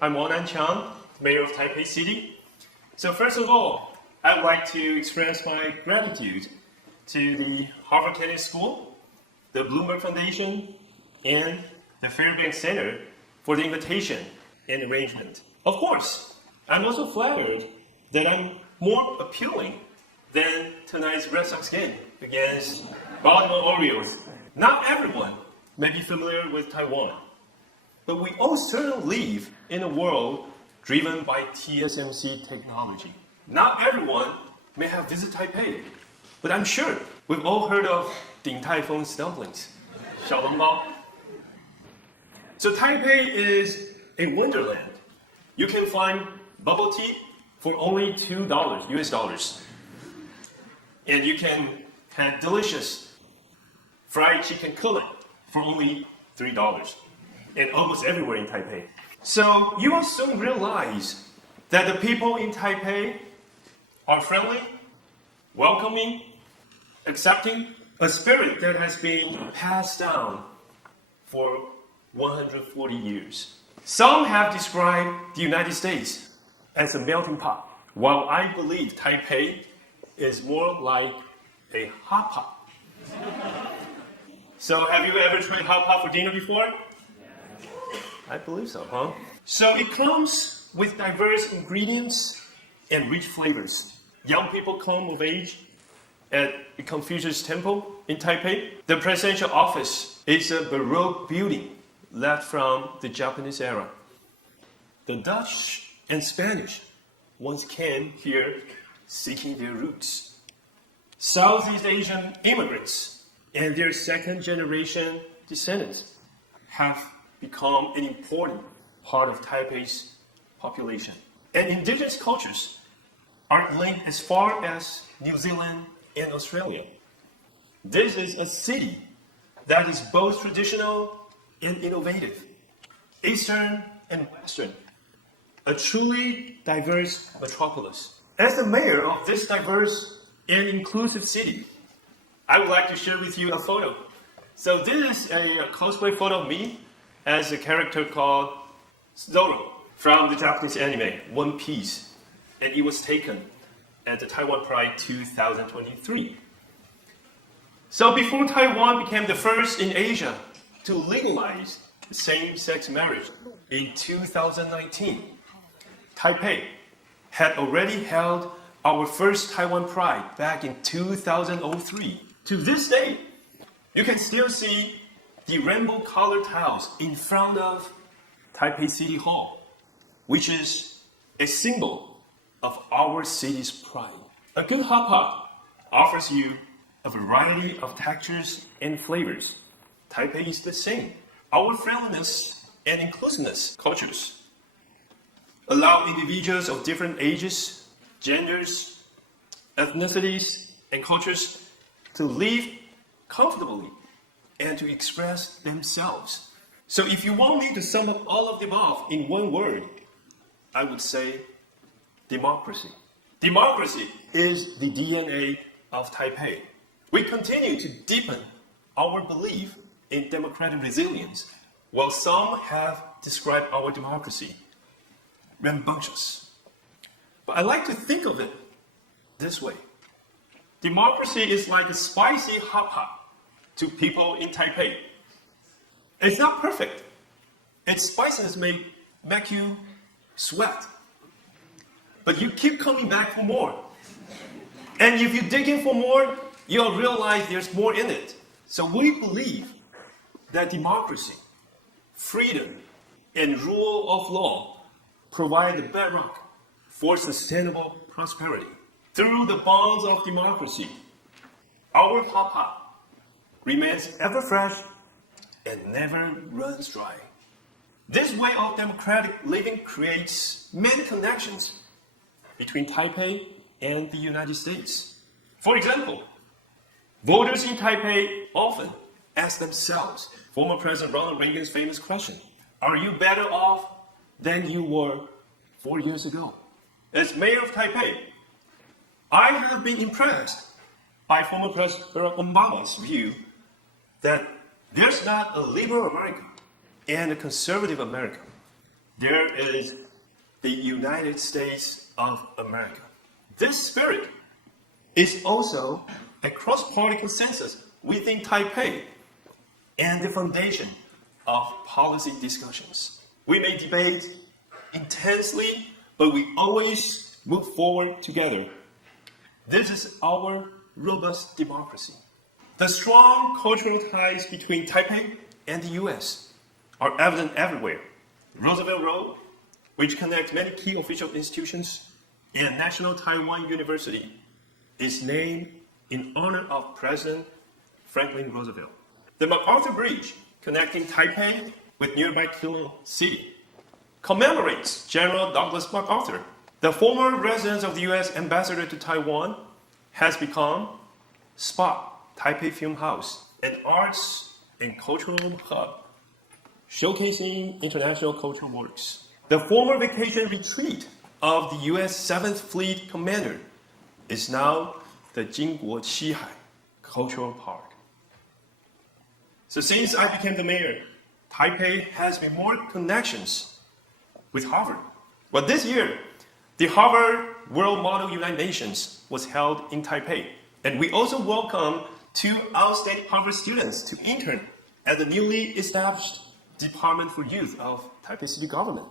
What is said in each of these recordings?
I'm Chang, Mayor of Taipei City. So first of all, I'd like to express my gratitude to the Harvard Kennedy School, the Bloomberg Foundation, and the Fairbanks Center for the invitation and arrangement. Of course, I'm also flattered that I'm more appealing than tonight's Red Sox game against Baltimore Orioles. Not everyone may be familiar with Taiwan, but we all certainly live in a world driven by TSMC technology. Not everyone may have visited Taipei, but I'm sure we've all heard of Din Tai Fung's dumplings, 小笼包. So Taipei is a wonderland. You can find bubble tea for only $2 US dollars. And you can have delicious fried chicken cutlet for only $3. And almost everywhere in Taipei. So you will soon realize that the people in Taipei are friendly, welcoming, accepting, a spirit that has been passed down for 140 years. Some have described the United States as a melting pot, while I believe Taipei is more like a hot pot. So have you ever tried hot pot for dinner before? I believe so, huh? So it comes with diverse ingredients and rich flavors. Young people come of age at the Confucius Temple in Taipei. The presidential office is a Baroque building left from the Japanese era. The Dutch and Spanish once came here seeking their roots. Southeast Asian immigrants and their second-generation descendants have become an important part of Taipei's population. And indigenous cultures are linked as far as New Zealand and Australia. This is a city that is both traditional and innovative, Eastern and Western, a truly diverse metropolis. As the mayor of this diverse and inclusive city, I would like to share with you a photo. So this is a cosplay photo of me as a character called Zoro from the Japanese anime, One Piece. And it was taken at the Taiwan Pride 2023. So before Taiwan became the first in Asia to legalize same-sex marriage in 2019, Taipei had already held our first Taiwan Pride back in 2003. To this day, you can still see the rainbow-colored tiles in front of Taipei City Hall, which is a symbol of our city's pride. A good hot pot offers you a variety of textures and flavors. Taipei is the same. Our friendliness and inclusiveness cultures allow individuals of different ages, genders, ethnicities, and cultures to live comfortably and to express themselves. So if you want me to sum up all of the above in one word, I would say democracy. Democracy is the DNA of Taipei. We continue to deepen our belief in democratic resilience, while some have described our democracy rambunctious. But I like to think of it this way. Democracy is like a spicy hot pot to people in Taipei. It's not perfect. Its spiciness may make you sweat. But you keep coming back for more. And if you dig in for more, you'll realize there's more in it. So we believe that democracy, freedom, and rule of law provide the bedrock for sustainable prosperity. Through the bonds of democracy, our hot pot remains ever fresh and never runs dry. This way of democratic living creates many connections between Taipei and the United States. For example, voters in Taipei often ask themselves former President Ronald Reagan's famous question, are you better off than you were 4 years ago? As mayor of Taipei, I have been impressed by former President Barack Obama's view that there's not a liberal America and a conservative America. there is the United States of America. This spirit is also a cross-party consensus within Taipei and the foundation of policy discussions. We may debate intensely, but we always move forward together. This is our robust democracy. The strong cultural ties between Taipei and the US are evident everywhere. Roosevelt Road, which connects many key official institutions, and National Taiwan University, is named in honor of President Franklin Roosevelt. The MacArthur Bridge, connecting Taipei with nearby Keelung City, commemorates General Douglas MacArthur. The former residence of the U.S. ambassador to Taiwan has become SPA, Taipei Film House, an arts and cultural hub, showcasing international cultural works. The former vacation retreat of the U.S. 7th Fleet Commander is now the Jingguo Qihai Cultural Park. So since I became the mayor, Taipei has made more connections with Harvard. But this year, the Harvard World Model United Nations was held in Taipei. And we also welcome 2 outstanding Harvard students to intern at the newly established Department for Youth of Taipei City Government.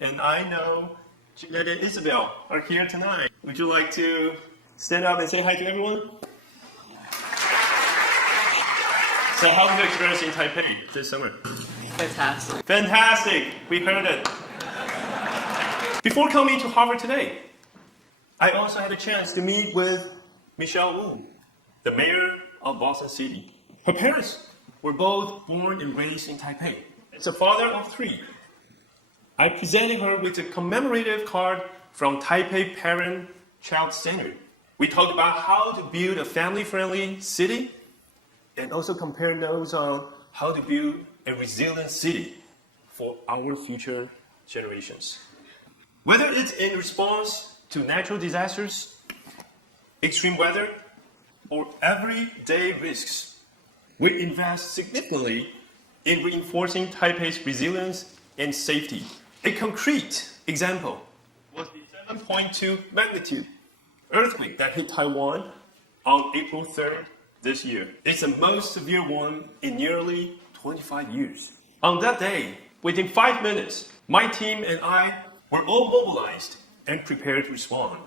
And I know Jeanette and Isabel are here tonight. Would you like to stand up and say hi to everyone? So how was your experience in Taipei this summer? Fantastic. Fantastic! We heard it. Before coming to Harvard today, I also had a chance to meet with Michelle Wu, the mayor of Boston City. Her parents were both born and raised in Taipei. As a father of 3, I presented her with a commemorative card from Taipei Parent-Child Center. We talked about how to build a family-friendly city and also compare notes on how to build a resilient city for our future generations. Whether it's in response to natural disasters, extreme weather, or everyday risks, we invest significantly in reinforcing Taipei's resilience and safety. A concrete example was the 7.2 magnitude earthquake that hit Taiwan on April 3rd this year. It's the most severe one in nearly 25 years. On that day, within 5 minutes, my team and I were all mobilized and prepared to respond.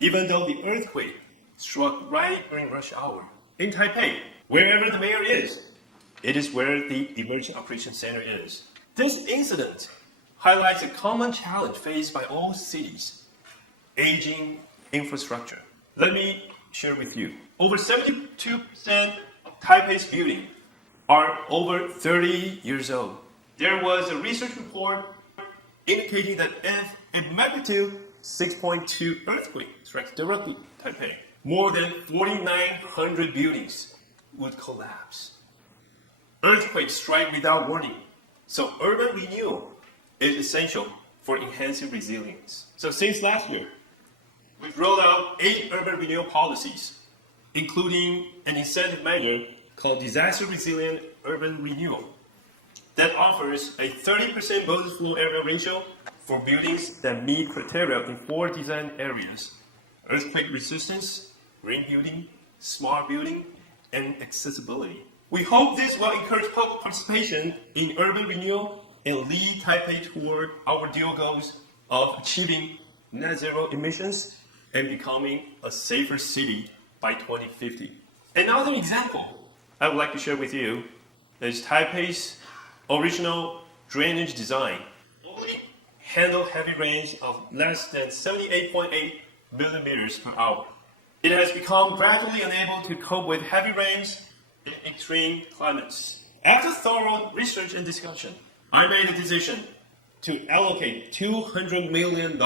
Even though the earthquake struck right during rush hour. In Taipei, wherever the mayor is, it is where the Emergency Operations Center is. This incident highlights a common challenge faced by all cities: aging infrastructure. Let me share with you. Over 72% of Taipei's buildings are over 30 years old. There was a research report indicating that if a magnitude 6.2 earthquake strikes directly Taipei, more than 4,900 buildings would collapse. Earthquakes strike without warning, so urban renewal is essential for enhancing resilience. So since last year, we've rolled out 8 urban renewal policies, including an incentive measure called Disaster Resilient Urban Renewal that offers a 30% bonus floor area ratio for buildings that meet criteria in 4 design areas: earthquake resistance, green building, smart building, and accessibility. We hope this will encourage public participation in urban renewal and lead Taipei toward our dual goals of achieving net zero emissions and becoming a safer city by 2050. Another example I would like to share with you is Taipei's original drainage design. Only handle heavy rains of less than 78.8 millimeters per hour. It has become gradually unable to cope with heavy rains in extreme climates. After thorough research and discussion, I made a decision to allocate $200 million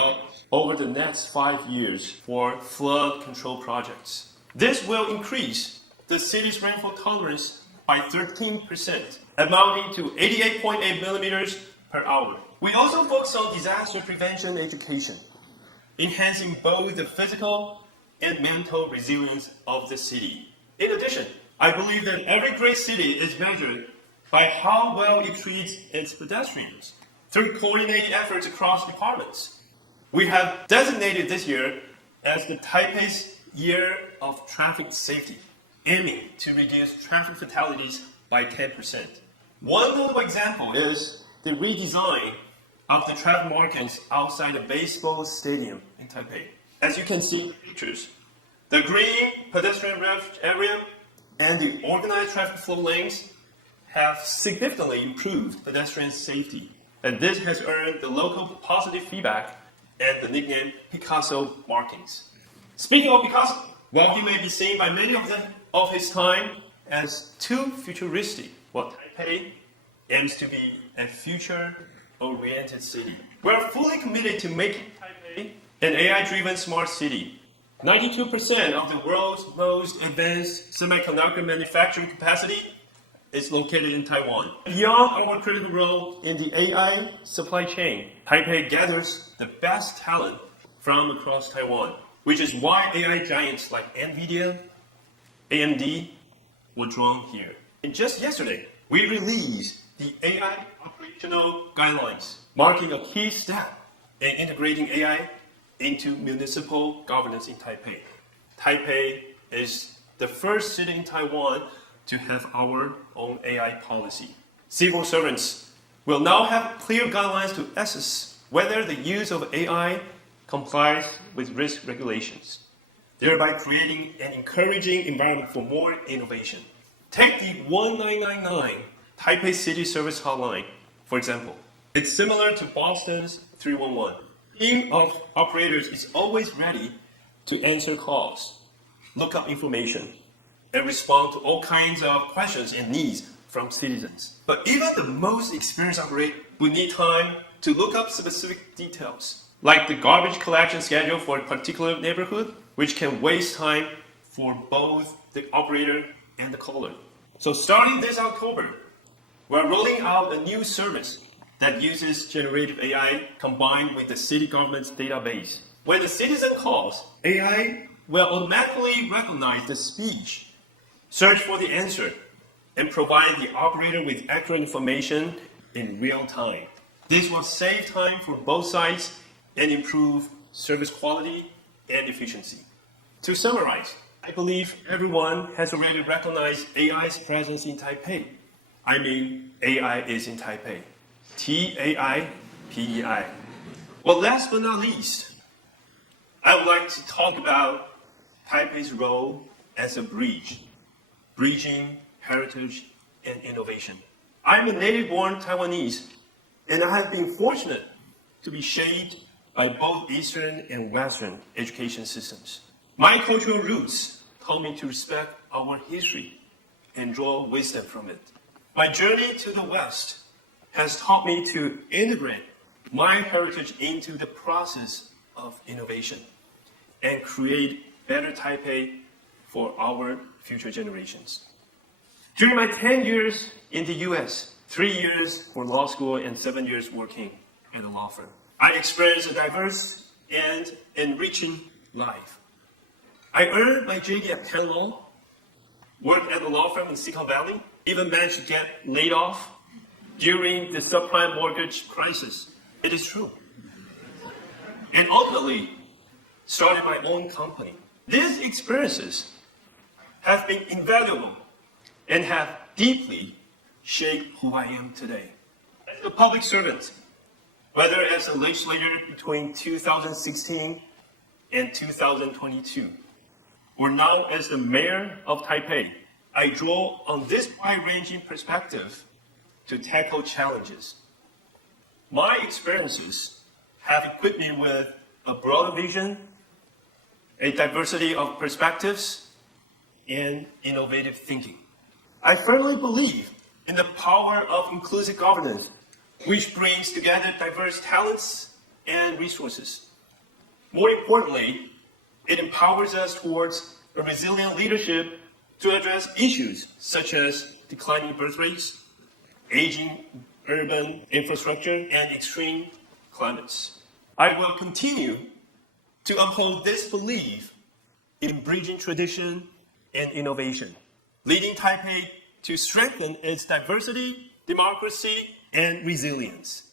over the next 5 years for flood control projects. This will increase the city's rainfall tolerance by 13%, amounting to 88.8 millimeters per hour. We also focus on disaster prevention education, enhancing both the physical and mental resilience of the city. In addition, I believe that every great city is measured by how well it treats its pedestrians. through coordinated efforts across departments. We have designated this year as the Taipei's Year of Traffic Safety, aiming to reduce traffic fatalities by 10%. One notable example is the redesign of the traffic markings outside the baseball stadium in Taipei. As you can see in the pictures, the green pedestrian refuge area and the organized traffic flow lanes have significantly improved pedestrian safety. And this has earned the local positive feedback and the nickname Picasso markings. Speaking of Picasso, while he may be seen by many of his time as too futuristic, Taipei aims to be a future-oriented city. We are fully committed to making Taipei an AI-driven smart city. 92% of the world's most advanced semiconductor manufacturing capacity is located in Taiwan. Beyond our critical role in the AI supply chain, Taipei gathers the best talent from across Taiwan, which is why AI giants like NVIDIA, AMD were drawn here. And just yesterday, we released the AI operational guidelines, marking a key step in integrating AI into municipal governance in Taipei. Taipei is the first city in Taiwan to have our own AI policy. Civil servants will now have clear guidelines to assess whether the use of AI complies with risk regulations, thereby creating an encouraging environment for more innovation. Take the 1999 Taipei City Service Hotline, for example. It's similar to Boston's 311. A team of operators is always ready to answer calls, look up information, and respond to all kinds of questions and needs from citizens. But even the most experienced operator would need time to look up specific details, like the garbage collection schedule for a particular neighborhood, which can waste time for both the operator and the caller. So starting this October, we're rolling out a new service that uses generative AI combined with the city government's database. When the citizen calls, AI will automatically recognize the speech, search for the answer, and provide the operator with accurate information in real time. This will save time for both sides and improve service quality and efficiency. To summarize, I believe everyone has already recognized AI's presence in Taipei. I mean, AI is in Taipei. TAIPEI. Well, last but not least, I would like to talk about Taipei's role as a bridge, bridging heritage and innovation. I'm a native-born Taiwanese, and I have been fortunate to be shaped by both Eastern and Western education systems. My cultural roots taught me to respect our history and draw wisdom from it. My journey to the West has taught me to integrate my heritage into the process of innovation and create better Taipei for our future generations. During my 10 years in the US, 3 years for law school and 7 years working at a law firm, I experienced a diverse and enriching life. I earned my JD at Penn Law, worked at a law firm in Silicon Valley, even managed to get laid off during the subprime mortgage crisis. It is true. And ultimately, started my own company. These experiences have been invaluable and have deeply shaped who I am today. As a public servant, whether as a legislator between 2016 and 2022, or now as the mayor of Taipei, I draw on this wide-ranging perspective to tackle challenges. My experiences have equipped me with a broader vision, a diversity of perspectives, and innovative thinking. I firmly believe in the power of inclusive governance, which brings together diverse talents and resources. More importantly, it empowers us towards a resilient leadership to address issues such as declining birth rates, aging urban infrastructure, and extreme climates. I will continue to uphold this belief in bridging tradition and innovation, leading Taipei to strengthen its diversity, democracy, and resilience.